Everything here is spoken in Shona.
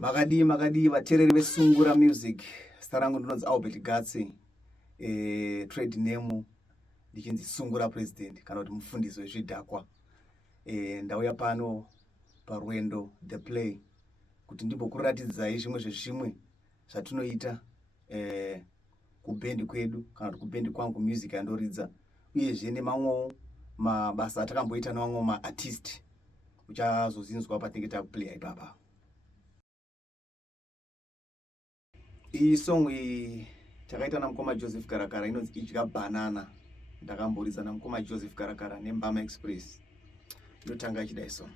Makadi vateereri vesungura music. Zita rangu ndinonzi Albert Gatsi. Trade name ndichinzi Sungura President kana kuti mufundisi wezvidhakwa. Ndauya pano parwendo the play kuti ndimbokuratidzai zvimwe zvezvimwe zvatinoita kubhendi kwedu kana kuti kubhendi kwangu music yandoridza uyezve nemamwewo mabasa atakamboita nevamwe maartist uchazozinzwa patinenge takuplaya ipapa. Iyi song iyi takaita namukoma Joseph Garakara inonzi Idya Banana. Ndakamboridza namukoma Joseph Garakara neMbama Express. Inotanga ichidai so.